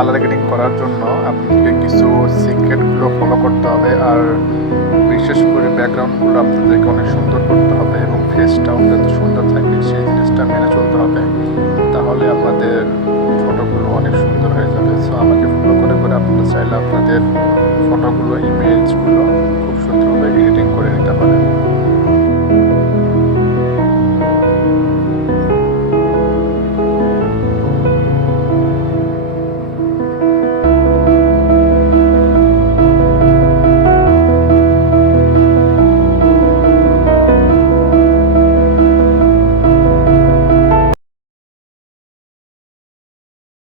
Colour grading করার জন্য আপনাদেরকে কিছু সিক্রেটগুলো ফলো করতে হবে, আর বিশেষ করে ব্যাকগ্রাউন্ডগুলো আপনাদেরকে অনেক সুন্দর করতে হবে এবং ফেসটাও যাতে সুন্দর থাকে সেই জিনিসটা মেনে চলতে হবে। তাহলে আপনাদের ফটোগুলো অনেক সুন্দর হয়ে যাবে। সো আমাকে ফলো করে আপনারা চাইলে আপনাদের ফটোগুলো, ইমেজগুলো